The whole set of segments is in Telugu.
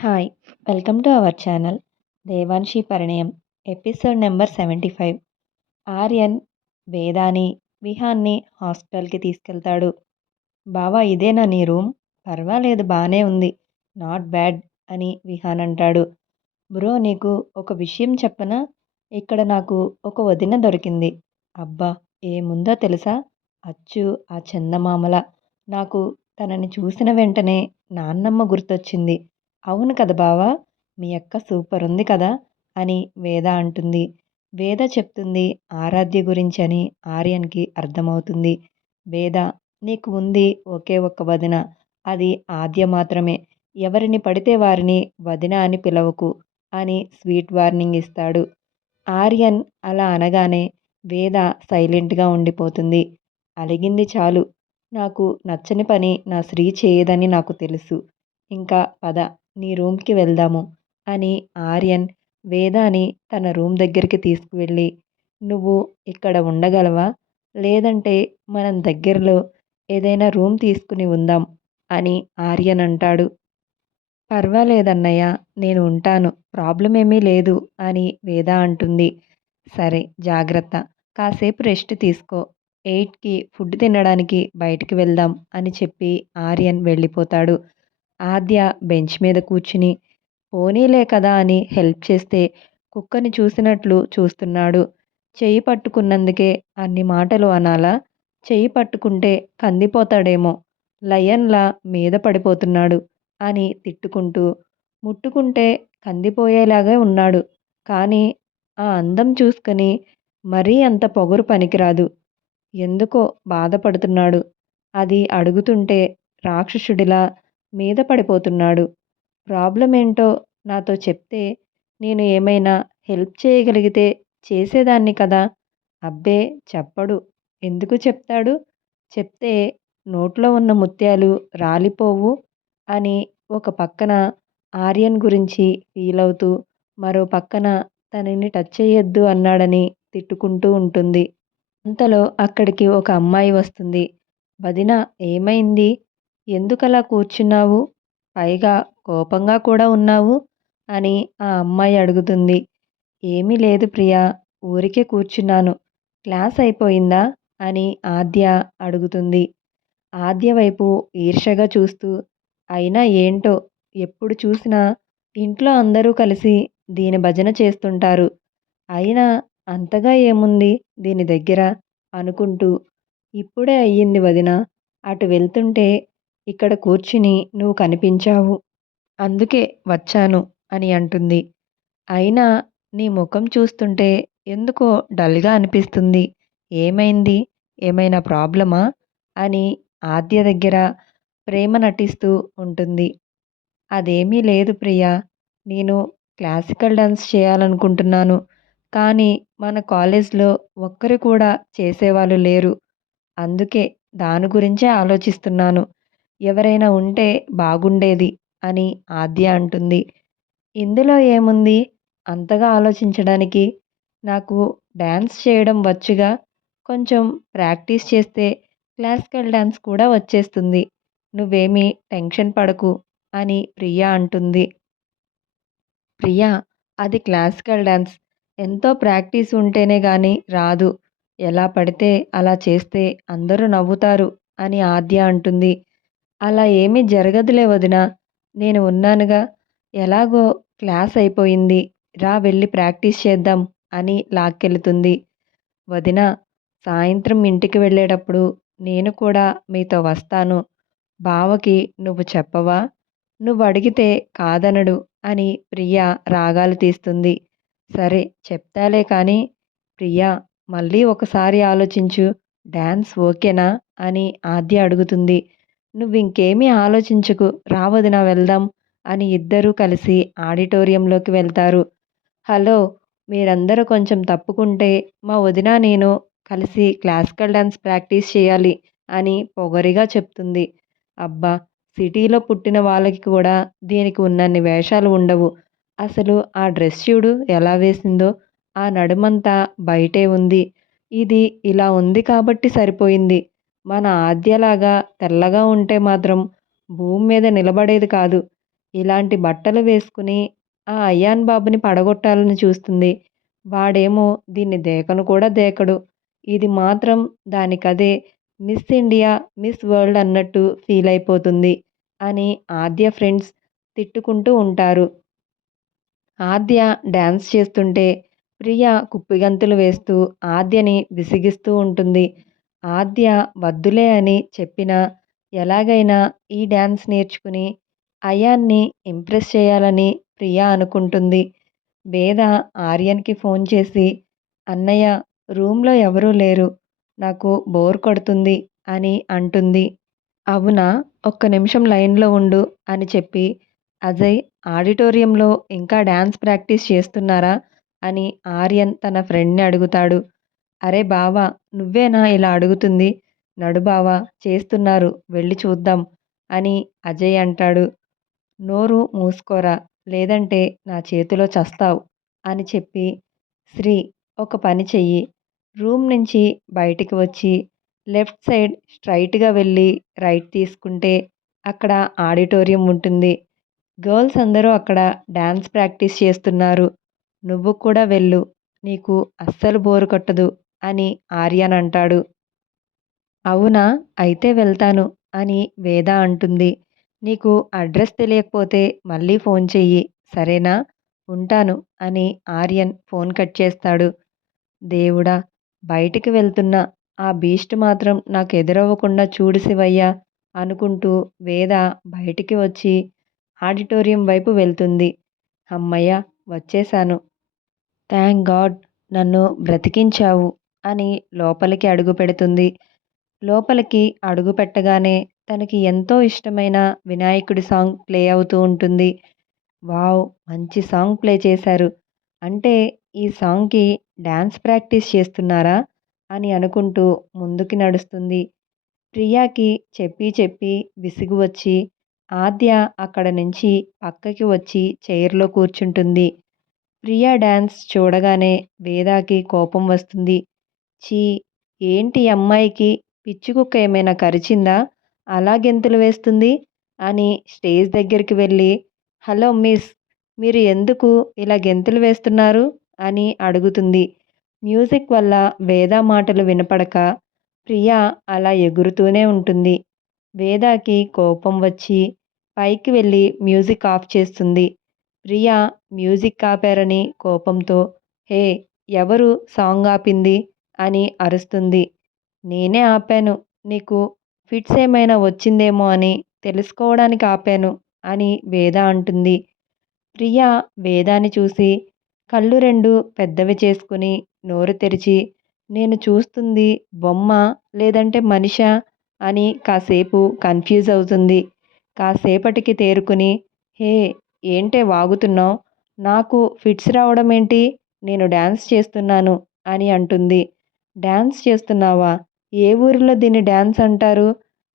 Hi welcome to our channel Devanshi Parinayam episode number seventy five Aryan వేదాని విహాన్ని హాస్పిటల్కి తీసుకెళ్తాడు. బావా ఇదేనా నీ రూమ్ పర్వాలేదు బాగానే ఉంది. నాట్ బ్యాడ్ అని విహాన్ అంటాడు. బ్రో నీకు ఒక విషయం చెప్పనా? ఇక్కడ నాకు ఒక వదిన దొరికింది. అబ్బా ఏముందో తెలుసా? అచ్చు ఆ చందమామల. నాకు తనని చూసిన వెంటనే నాన్నమ్మ గుర్తొచ్చింది. అవును కదా బావా! మీ అక్క సూపర్ ఉంది కదా! అని వేద అంటుంది. వేద చెప్తుంది ఆరాధ్య గురించి అని ఆర్యన్కి అర్థమవుతుంది. వేద నీకు ఉంది ఒకే ఒక్క వదిన. అది ఆద్య మాత్రమే. ఎవరిని పడితే వారిని వదిన అని పిలవకు అని స్వీట్ వార్నింగ్ ఇస్తాడు. ఆర్యన్ అలా అనగానే వేద సైలెంట్గా ఉండిపోతుంది. అలిగింది చాలు. నాకు నచ్చని పని నా స్త్రీ చేయదని నాకు తెలుసు. ఇంకా పద. నీ రూమ్కి వెళ్దాము అని ఆర్యన్ వేదాని తన రూమ్ దగ్గరికి తీసుకువెళ్ళి నువ్వు ఇక్కడ ఉండగలవా? లేదంటే మనం దగ్గరలో ఏదైనా రూమ్ తీసుకుని ఉందాం అని ఆర్యన్ అంటాడు. పర్వాలేదన్నయ్య నేను ఉంటాను. ప్రాబ్లం ఏమీ లేదు అని వేద అంటుంది. సరే జాగ్రత్త. కాసేపు రెస్ట్ తీసుకో. ఎయిట్కి ఫుడ్ తినడానికి బయటికి వెళ్దాం అని చెప్పి ఆర్యన్ వెళ్ళిపోతాడు. ఆద్య బెంచ్ మీద కూర్చుని పోనీలే కదా అని హెల్ప్ చేస్తే కుక్కని చూసినట్లు చూస్తున్నాడు. చెయ్యి పట్టుకున్నందుకే అన్ని మాటలు అనాలా? చెయ్యి పట్టుకుంటే కందిపోతాడేమో లయన్లా మీద పడిపోతున్నాడు అని తిట్టుకుంటూ ముట్టుకుంటే కందిపోయేలాగే ఉన్నాడు. కానీ ఆ అందం చూసుకొని మరీ అంత పొగరు పనికిరాదు. ఎందుకో బాధపడుతున్నాడు. అది అడుగుతుంటే రాక్షసుడిలా మీద పడిపోతున్నాడు. ప్రాబ్లం ఏంటో నాతో చెప్తే నేను ఏమైనా హెల్ప్ చేయగలిగితే చేసేదాన్ని కదా? అబ్బే చెప్పడు. ఎందుకు చెప్తాడు? చెప్తే నోట్లో ఉన్న ముత్యాలు రాలిపోవు అని ఒక పక్కన ఆర్యన్ గురించి ఫీల్ అవుతూ మరో పక్కన తనని టచ్ చేయొద్దు అన్నాడని తిట్టుకుంటూ ఉంటుంది. అంతలో అక్కడికి ఒక అమ్మాయి వస్తుంది. వదిన ఏమైంది? ఎందుకలా కూర్చున్నావు? పైగా కోపంగా కూడా ఉన్నావు? అని ఆ అమ్మాయి అడుగుతుంది. ఏమీ లేదు ప్రియా ఊరికే కూర్చున్నాను. క్లాస్ అయిపోయిందా? అని ఆద్య అడుగుతుంది. ఆద్య వైపు ఈర్షగా చూస్తూ అయినా ఏంటో ఎప్పుడు చూసినా ఇంట్లో అందరూ కలిసి దీని భజన చేస్తుంటారు. అయినా అంతగా ఏముంది దీని దగ్గర? అనుకుంటూ ఇప్పుడే అయ్యింది వదిన. అటు వెళ్తుంటే ఇక్కడ కూర్చుని నువ్వు కనిపించావు. అందుకే వచ్చాను అని అంటుంది. అయినా నీ ముఖం చూస్తుంటే ఎందుకో డల్గా అనిపిస్తుంది. ఏమైంది? ఏమైనా ప్రాబ్లమా? అని ఆద్య దగ్గర ప్రేమ నటిస్తూ ఉంటుంది. అదేమీ లేదు ప్రియా. నేను క్లాసికల్ డాన్స్ చేయాలనుకుంటున్నాను. కానీ మన కాలేజ్లో ఒక్కరు కూడా చేసేవాళ్ళు లేరు. అందుకే దాని గురించే ఆలోచిస్తున్నాను. ఎవరైనా ఉంటే బాగుండేది అని ఆద్య అంటుంది. ఇందులో ఏముంది? అంతగా ఆలోచించడానికి నాకు డ్యాన్స్ చేయడం వచ్చుగా కొంచెం ప్రాక్టీస్ చేస్తే క్లాసికల్ డ్యాన్స్ కూడా వచ్చేస్తుంది. నువ్వేమీ టెన్షన్ పడకు అని ప్రియా అంటుంది. ప్రియా అది క్లాసికల్ డ్యాన్స్ ఎంతో ప్రాక్టీస్ ఉంటేనే కానీ రాదు. ఎలా పడితే అలా చేస్తే అందరూ నవ్వుతారు అని ఆద్య అంటుంది. అలా ఏమీ జరగదులే వదిన. నేను ఉన్నానుగా. ఎలాగో క్లాస్ అయిపోయింది. రా వెళ్ళి ప్రాక్టీస్ చేద్దాం అని లాక్కెళ్తుంది. వదిన సాయంత్రం ఇంటికి వెళ్ళేటప్పుడు నేను కూడా మీతో వస్తాను. బావకి నువ్వు చెప్పవా? నువ్వు అడిగితే కాదనడు అని ప్రియా రాగాలు తీస్తుంది. సరే చెప్తాలే కానీ ప్రియా మళ్ళీ ఒకసారి ఆలోచించు. డ్యాన్స్ ఓకేనా? అని ఆద్య అడుగుతుంది. నువ్వు ఇంకేమీ ఆలోచించకు రావదిన వెళ్దాం అని ఇద్దరూ కలిసి ఆడిటోరియంలోకి వెళ్తారు. హలో మీరందరూ కొంచెం తప్పుకుంటే మా వదిన నేను కలిసి క్లాసికల్ డ్యాన్స్ ప్రాక్టీస్ చేయాలి అని పొగరిగా చెప్తుంది. అబ్బా సిటీలో పుట్టిన వాళ్ళకి కూడా దీనికి ఉన్నన్ని వేషాలు ఉండవు. అసలు ఆ డ్రెస్ చూడు ఎలా వేసిందో ఆ నడుమంతా బయటే ఉంది. ఇది ఇలా ఉంది కాబట్టి సరిపోయింది. మన ఆద్యలాగా తెల్లగా ఉంటే మాత్రం భూమి మీద నిలబడేది కాదు. ఇలాంటి బట్టలు వేసుకుని ఆ అయ్యాన్ బాబుని పడగొట్టాలని చూస్తుంది. వాడేమో దీన్ని దేకను కూడా దేకడు. ఇది మాత్రం దానికదే మిస్ ఇండియా మిస్ వరల్డ్ అన్నట్టు ఫీల్ అయిపోతుంది అని ఆద్య ఫ్రెండ్స్ తిట్టుకుంటూ ఉంటారు. ఆద్య డ్యాన్స్ చేస్తుంటే ప్రియ కుప్పిగంతులు వేస్తూ ఆద్యని విసిగిస్తూ ఉంటుంది. ఆద్య వద్దులే అని చెప్పినా ఎలాగైనా ఈ డ్యాన్స్ నేర్చుకుని అయాన్ని ఇంప్రెస్ చేయాలని ప్రియా అనుకుంటుంది. వేద ఆర్యన్కి ఫోన్ చేసి అన్నయ్య రూమ్లో ఎవరూ లేరు. నాకు బోర్ కొడుతుంది అని అంటుంది. అవునా? ఒక్క నిమిషం లైన్లో ఉండు అని చెప్పి అజయ్ ఆడిటోరియంలో ఇంకా డ్యాన్స్ ప్రాక్టీస్ చేస్తున్నారా? అని ఆర్యన్ తన ఫ్రెండ్ని అడుగుతాడు. అరే బావా నువ్వేనా ఇలా అడుగుతుంది? నడు బావా చేస్తున్నారు వెళ్ళి చూద్దాం అని అజయ్ అంటాడు. నోరు మూసుకోరా లేదంటే నా చేతిలో చస్తావు అని చెప్పి శ్రీ ఒక పని చెయ్యి. రూమ్ నుంచి బయటికి వచ్చి లెఫ్ట్ సైడ్ స్ట్రైట్గా వెళ్ళి రైట్ తీసుకుంటే అక్కడ ఆడిటోరియం ఉంటుంది. గర్ల్స్ అందరూ అక్కడ డ్యాన్స్ ప్రాక్టీస్ చేస్తున్నారు. నువ్వు కూడా వెళ్ళు నీకు అస్సలు బోరు కొట్టదు. అని ఆర్యన్ అంటాడు అవునా? అయితే వెళ్తాను అని వేద అంటుంది. నీకు అడ్రస్ తెలియకపోతే మళ్ళీ ఫోన్ చెయ్యి. సరేనా? ఉంటాను అని ఆర్యన్ ఫోన్ కట్ చేస్తాడు. దేవుడా బయటికి వెళ్తున్న ఆ బీస్ట్ మాత్రం నాకు ఎదురవ్వకుండా చూడు శివయ్య అనుకుంటూ వేద బయటికి వచ్చి ఆడిటోరియం వైపు వెళ్తుంది. అమ్మయ్య వచ్చేశాను. థ్యాంక్ గాడ్ నన్ను బ్రతికించావు. అని లోపలికి అడుగు పెడుతుంది. లోపలికి అడుగు పెట్టగానే తనకి ఎంతో ఇష్టమైన వినాయకుడి సాంగ్ ప్లే అవుతూ ఉంటుంది. వావ్! మంచి సాంగ్ ప్లే చేశారు. అంటే ఈ సాంగ్కి డ్యాన్స్ ప్రాక్టీస్ చేస్తున్నారా? అని అనుకుంటూ ముందుకి నడుస్తుంది. ప్రియాకి చెప్పి చెప్పి విసుగు వచ్చి ఆద్య అక్కడ నుంచి పక్కకి వచ్చి చైర్లో కూర్చుంటుంది. ప్రియా డ్యాన్స్ చూడగానే వేదాకి కోపం వస్తుంది. చీ ఏంటి అమ్మాయికి? పిచ్చి కుక్క ఏమైనా కరిచిందా? అలా గెంతులు వేస్తుంది? అని స్టేజ్ దగ్గరికి వెళ్ళి హలో మిస్ మీరు ఎందుకు ఇలా గెంతులు వేస్తున్నారు? అని అడుగుతుంది. మ్యూజిక్ వల్ల వేద మాటలు వినపడక ప్రియా అలా ఎగురుతూనే ఉంటుంది. వేదాకి కోపం వచ్చి పైకి వెళ్ళి మ్యూజిక్ ఆఫ్ చేస్తుంది. ప్రియా మ్యూజిక్ ఆపారని కోపంతో హే ఎవరు సాంగ్ ఆపింది? అని అరుస్తుంది. నేనే ఆపాను. నీకు ఫిట్స్ ఏమైనా వచ్చిందేమో అని తెలుసుకోవడానికి ఆపాను అని వేద అంటుంది. ప్రియా వేదాన్ని చూసి కళ్ళు రెండు పెద్దవి చేసుకుని నోరు తెరిచి నేను చూస్తుంది బొమ్మ లేదంటే మనిష? అని కాసేపు కన్ఫ్యూజ్ అవుతుంది. కాసేపటికి తేరుకుని హే ఏంటే వాగుతున్నావు? నాకు ఫిట్స్ రావడం ఏంటి నేను డ్యాన్స్ చేస్తున్నాను అని అంటుంది. డ్యాన్స్ చేస్తున్నావా? ఏ ఊరిలో దీన్ని డ్యాన్స్ అంటారు?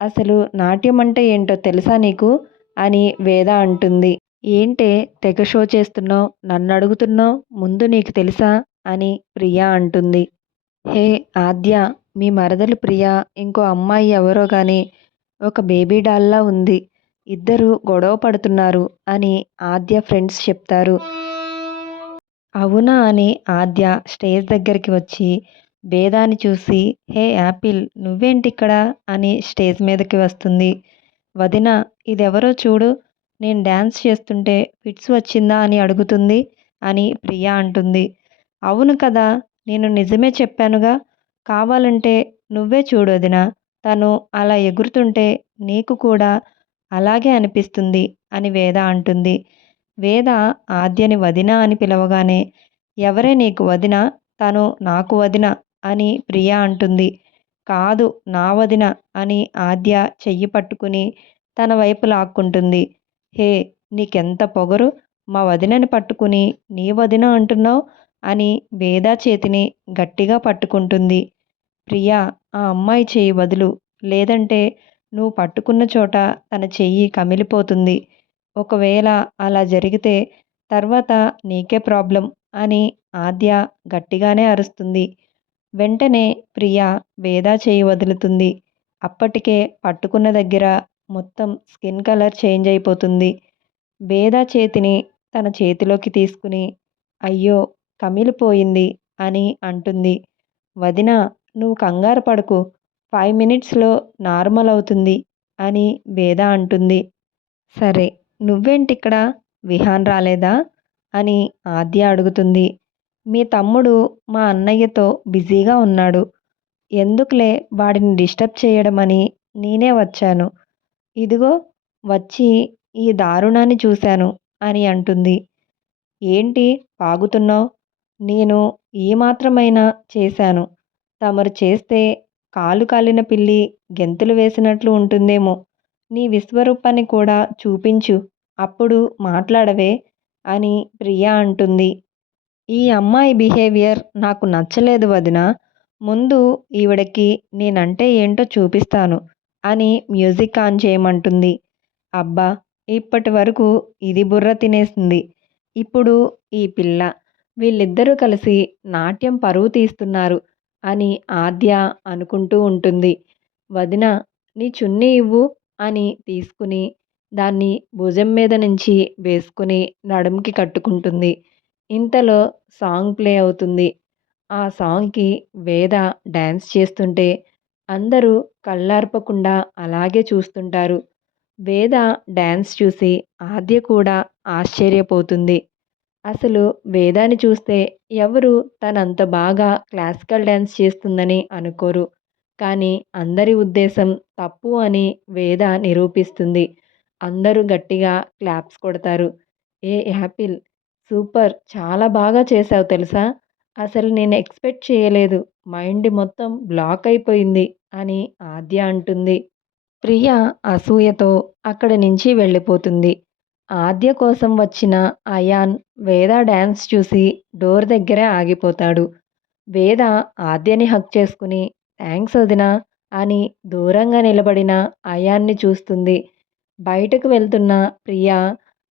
అసలు నాట్యం అంటే ఏంటో తెలుసా నీకు? అని వేద అంటుంది. ఏంటే తెగ షో చేస్తున్నావు? నన్ను అడుగుతున్నావు? ముందు నీకు తెలుసా? అని ప్రియా అంటుంది. హే ఆద్య మీ మరదలు ప్రియా ఇంకో అమ్మాయి ఎవరో కానీ ఒక బేబీ డాల్లా ఉంది. ఇద్దరు గొడవ పడుతున్నారు అని ఆద్య ఫ్రెండ్స్ చెప్తారు. అవునా అని ఆద్య స్టేజ్ దగ్గరికి వచ్చి వేదాన్ని చూసి హే యాపిల్ నువ్వేంటి ఇక్కడ అని స్టేజ్ మీదకి వస్తుంది. వదిన ఇదెవరో చూడు నేను డ్యాన్స్ చేస్తుంటే ఫిట్స్ వచ్చిందా? అని అడుగుతుంది అని ప్రియా అంటుంది. అవును కదా నేను నిజమే చెప్పానుగా. కావాలంటే నువ్వే చూడు వదిన. తను అలా ఎగురుతుంటే నీకు కూడా అలాగే అనిపిస్తుంది అని వేద అంటుంది. వేద ఆద్యని వదిన అని పిలవగానే ఎవరే నీకు వదిన? తను నాకు వదిన. అని ప్రియ అంటుంది. కాదు నా వదిన అని ఆద్య చెయ్యి పట్టుకుని తన వైపు లాక్కుంటుంది. హే నీకెంత పొగరు? మా వదినని పట్టుకుని నీ వదిన అంటున్నావు? అని వేదా చేతిని గట్టిగా పట్టుకుంటుంది. ప్రియా ఆ అమ్మాయి చేయి వదులు. లేదంటే నువ్వు పట్టుకున్న చోట తన చెయ్యి కమిలిపోతుంది. ఒకవేళ అలా జరిగితే తర్వాత నీకే ప్రాబ్లం అని ఆద్య గట్టిగానే అరుస్తుంది. వెంటనే ప్రియా వేదా చేయి వదులుతుంది. అప్పటికే పట్టుకున్న దగ్గర మొత్తం స్కిన్ కలర్ చేంజ్ అయిపోతుంది. వేదా చేతిని తన చేతిలోకి తీసుకుని అయ్యో కమిలిపోయింది అని అంటుంది. వదిన నువ్వు కంగారు పడకు. ఫైవ్ మినిట్స్లో నార్మల్ అవుతుంది అని వేద అంటుంది. సరే నువ్వేంటిక్కడ? విహాన్ రాలేదా? అని ఆద్య అడుగుతుంది. మీ తమ్ముడు మా అన్నయ్యతో బిజీగా ఉన్నాడు. ఎందుకులే వాడిని డిస్టర్బ్ చేయడమని నేనే వచ్చాను. ఇదిగో వచ్చి ఈ దారుణాన్ని చూశాను అని అంటుంది. ఏంటి పాగుతున్నావు నేను ఏమాత్రమైనా చేశాను. తమరు చేస్తే కాలు కాలిన పిల్లి గెంతులు వేసినట్లు ఉంటుందేమో. నీ విశ్వరూపాన్ని కూడా చూపించు. అప్పుడు మాట్లాడవే అని ప్రియా అంటుంది. ఈ అమ్మాయి బిహేవియర్ నాకు నచ్చలేదు వదిన. ముందు ఈవిడకి నేనంటే ఏంటో చూపిస్తాను అని మ్యూజిక్ ఆన్ చేయమంటుంది. అబ్బా ఇప్పటి వరకు ఇది బుర్ర తినేసింది. ఇప్పుడు ఈ పిల్ల వీళ్ళిద్దరూ కలిసి నాట్యం పరువు తీస్తున్నారు అని ఆద్య అనుకుంటూ ఉంటుంది. వదిన నీ చున్నీ ఇవ్వు అని తీసుకుని దాన్ని భుజం మీద నుంచి వేసుకుని నడుముకి కట్టుకుంటుంది. ఇంతలో సాంగ్ ప్లే అవుతుంది. ఆ సాంగ్కి వేద డ్యాన్స్ చేస్తుంటే అందరూ కళ్ళార్పకుండా అలాగే చూస్తుంటారు. వేద డ్యాన్స్ చూసి ఆద్య కూడా ఆశ్చర్యపోతుంది. అసలు వేదాన్ని చూస్తే ఎవరు తనంత బాగా క్లాసికల్ డ్యాన్స్ చేస్తుందని అనుకోరు. కానీ అందరి ఉద్దేశం తప్పు అని వేద నిరూపిస్తుంది. అందరూ గట్టిగా క్లాప్స్ కొడతారు. A apple super. చాలా బాగా చేసావు తెలుసా? అసలు నేను ఎక్స్పెక్ట్ చేయలేదు. మైండ్ మొత్తం బ్లాక్ అయిపోయింది అని ఆద్య అంటుంది. ప్రియ అసూయతో అక్కడి నుంచి వెళ్ళిపోతుంది. ఆద్య కోసం వచ్చిన అయాన్ వేద డ్యాన్స్ చూసి డోర్ దగ్గరే ఆగిపోతాడు. వేద ఆద్యని హక్ చేసుకుని థ్యాంక్స్ వదిన అని దూరంగా నిలబడిన అయాన్ని చూస్తుంది. బయటకు వెళ్తున్న ప్రియా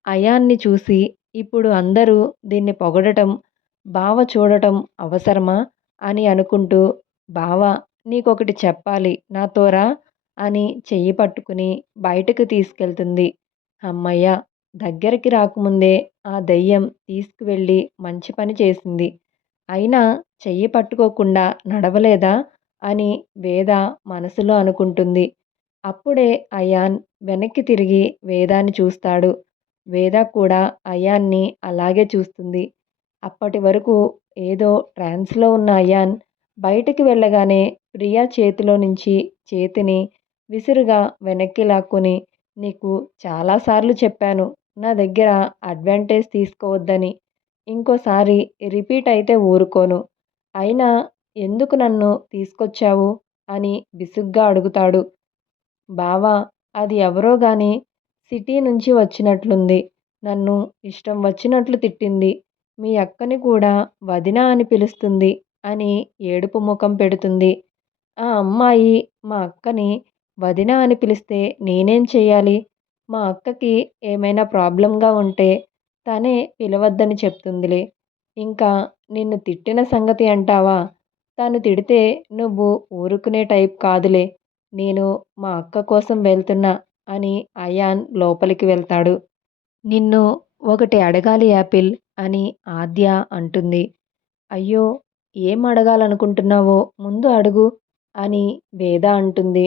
అయాన్ని చూసి ఇప్పుడు అందరూ దీన్ని పొగడటం బావ చూడటం అవసరమా అని అనుకుంటూ బావ నీకొకటి చెప్పాలి నాతోరా అని చెయ్యి పట్టుకుని బయటకు తీసుకెళ్తుంది. అమ్మయ్య దగ్గరికి రాకముందే ఆ దయ్యం తీసుకువెళ్ళి మంచి పని చేసింది. అయినా చెయ్యి పట్టుకోకుండా నడవలేదా? అని వేద మనసులో అనుకుంటుంది. అప్పుడే అయాన్ వెనక్కి తిరిగి వేదాన్ని చూస్తాడు. వేద కూడా అయాన్ని అలాగే చూస్తుంది. అప్పటి వరకు ఏదో ట్రాన్స్లో ఉన్న అయాన్ బయటికి వెళ్ళగానే ప్రియా చేతిలో నుంచి చేతిని విసురుగా వెనక్కి లాక్కొని నీకు చాలాసార్లు చెప్పాను నా దగ్గర అడ్వాంటేజ్ తీసుకోవద్దని. ఇంకోసారి రిపీట్ అయితే ఊరుకోను. అయినా ఎందుకు నన్ను తీసుకొచ్చావు? అని విసుగ్గా అడుగుతాడు. బావా అది ఎవరో గాని సిటీ నుంచి వచ్చినట్లుంది. నన్ను ఇష్టం వచ్చినట్లు తిట్టింది. మీ అక్కని కూడా వదినా అని పిలుస్తుంది అని ఏడుపు ముఖం పెడుతుంది. ఆ అమ్మాయి మా అక్కని వదినా అని పిలిస్తే నేనేం చేయాలి? మా అక్కకి ఏమైనా ప్రాబ్లంగా ఉంటే తనే పిలవద్దని చెప్తుందిలే. ఇంకా నిన్ను తిట్టిన సంగతి అంటావా? తను తిడితే నువ్వు ఊరుకునే టైప్ కాదులే. నేను మా అక్క కోసం వెళ్తున్నా. అని అయాన్ లోపలికి వెళ్తాడు. నిన్ను ఒకటి అడగాలి యాపిల్ అని ఆద్య అంటుంది. అయ్యో ఏం అడగాలనుకుంటున్నావో ముందు అడుగు అని వేద అంటుంది.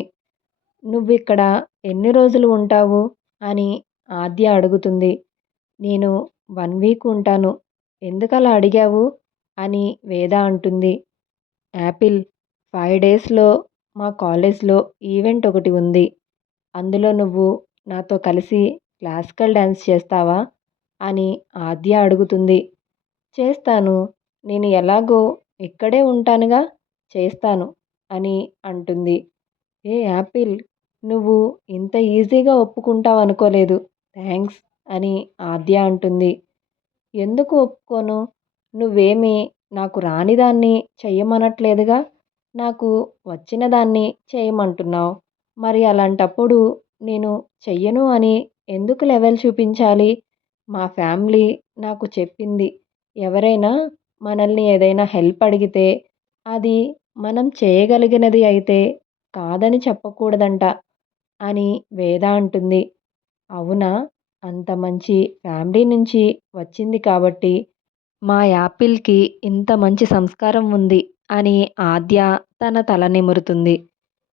నువ్విక్కడ ఎన్ని రోజులు ఉంటావు అని ఆద్య అడుగుతుంది. నేను వన్ వీక్ ఉంటాను. ఎందుకలా అడిగావు అని వేద అంటుంది. యాపిల్ ఫైవ్ డేస్లో మా కాలేజ్లో ఈవెంట్ ఒకటి ఉంది. అందులో నువ్వు నాతో కలిసి క్లాసికల్ డ్యాన్స్ చేస్తావా? అని ఆద్య అడుగుతుంది. చేస్తాను. నేను ఎలాగో ఇక్కడే ఉంటానుగా చేస్తాను అని అంటుంది. ఏ యాపిల్ నువ్వు ఇంత ఈజీగా ఒప్పుకుంటావు అనుకోలేదు. థ్యాంక్స్ అని ఆద్య అంటుంది. ఎందుకు ఒప్పుకోను? నువ్వేమీ నాకు రానిదాన్ని చెయ్యమనట్లేదుగా. నాకు వచ్చిన దాన్ని చేయమంటున్నావు మరి అలాంటప్పుడు నేను చెయ్యను అని ఎందుకు లెవెల్ చూపించాలి? మా ఫ్యామిలీ నాకు చెప్పింది. ఎవరైనా మనల్ని ఏదైనా హెల్ప్ అడిగితే అది మనం చేయగలిగినది అయితే కాదని చెప్పకూడదంట అని వేద అంటుంది. అవునా? అంత మంచి ఫ్యామిలీ నుంచి వచ్చింది కాబట్టి మా యాపిల్కి ఇంత మంచి సంస్కారం ఉంది అని ఆద్య తన తల నిమురుతుంది.